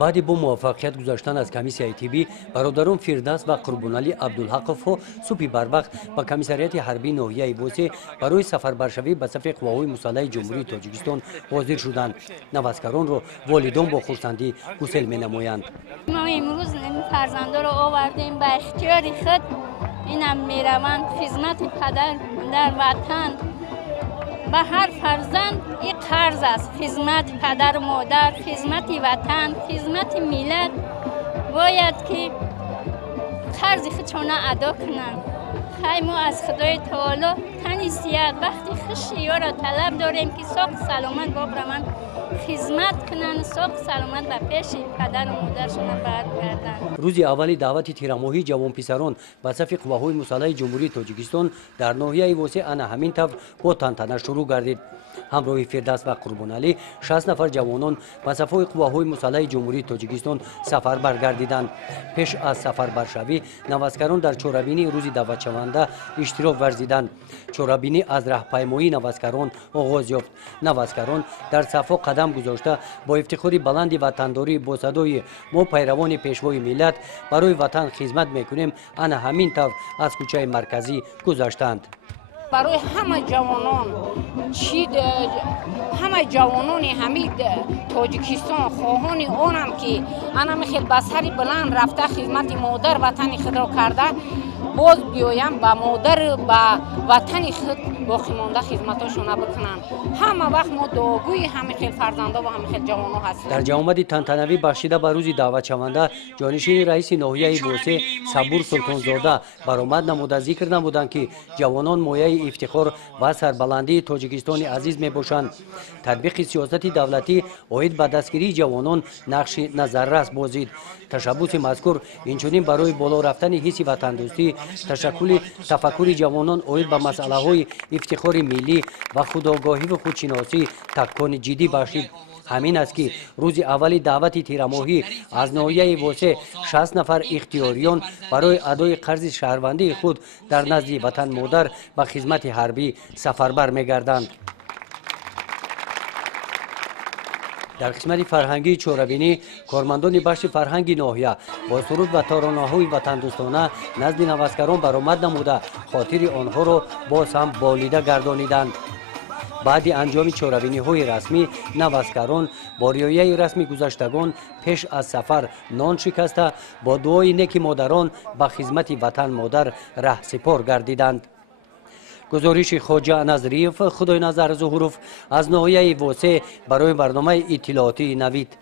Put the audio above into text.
بعد با موفقیت گذاشتن از کمیسیای تیبی، برادران فردوس و قربانعلی عبدالحق‌ها صبح بروقت با کمیساریات حربی ноҳияи восеъ برای سفربرشوی به صف قوه‌های مسلح جمهوری تاجیکستان حاضر شدند. نوازکارانро والدان با خرسندی گسل می‌نمایند. ما امروز فرزندان را آوردیم به اختیار خود، اینم میروند خدمت پدر در وطن. به هر فرزند این قرض است، خدمت پدر و مادر، خدمت وطن، خدمت ملت. باید که قرض خودشان ادا کنند. خیلی ما از خدای تعالی تنیسیت وقتی خوشی ها را طلب داریم که ساق سلامت بابرمان خدمت کنند، ساق سلامت به پیش پدر و مادرشان برگردند. روز اولی دعوت تیرماهی ҷавонписарон به صف قوه‌های مسلح جمهوری تاجیکستان در ноҳияи восеъ ana همین طور با تنتنه شروع گردید. همراه فردوس و قربانعلی 60 نفر جوانان به صف‌های قوه‌های مسلح جمهوری تاجیکستان سفربر گردیدند. پیش از سفربرشوی نوازکاران در چورابینی روز даъватшаванда اشتراک ورزیدند. چورابینی از راهپیمایی نوازکاران آغاز یافت. نوازکاران در صف‌ها قدم گذاشته با افتخار بلندی وطنداری با صدای ما پیروان پیشوای ملت برای وطن خدمت میکنیم انا همین طور از کوچه مرکزی گذشتند. برای همه جوانان همه جوانان همین تاجیکستان خواهان آنم که انا خیلی به سر بلند رفته خدمت مادر وطن خود را کرده، باز بیایم به مادر به وطن خود باقی مانده خدمتاشون بکنند. همه وقت ما دعاگوی همه خیلی فرزندا و همه خیلی جوانان هستیم. در جامعه تنتنوی بخشیده به روز даъватшаванда جانشین رئیس ноҳияи восеъ صبور سلطانزاده برآمد نموده ذکر نمودند که جوانان مایه افتخار و سربلندی تاجیکستان عزیز می باشند. تطبیق سیاست دولتی اوید به دستگیری جوانان نقش نظررس بازید. تشبوس مذکور اینچنین برای بالا رفتن حس وطندوستی تشکل تفکر جوانان اوید به مسئله‌های افتخار ملی و خودآگاهی و خودشناسی تکان جدی بخشید. همین است که روز اولی دعوت تیرماهی از ноҳияи восеъ 60 نفر اختیاریان برای ادای قرض شهروندی خود در نزد وطن مادر به خدمت حربی سفربر می‌گردند. در قسمت فرهنگی چورابینی کارمندان بخش فرهنگی ноҳия با سرود و ترانه‌های وطندوستانه نزد نوازکاران برآمد نموده خاطر آنها را باز هم بالیده گردانیدند. بعد انجام چورابینی‌های رسمی نوازکاران با رعایت رسمی گذشتگان پیش از سفر نان شکسته با دعای نیک مادران به خدمت وطن مادر رهسپار گردیدند. گزارش خواجه نظریف خدای نظر ظهوروف از ноҳияи восеъ برای برنامه اطلاعاتی نوید.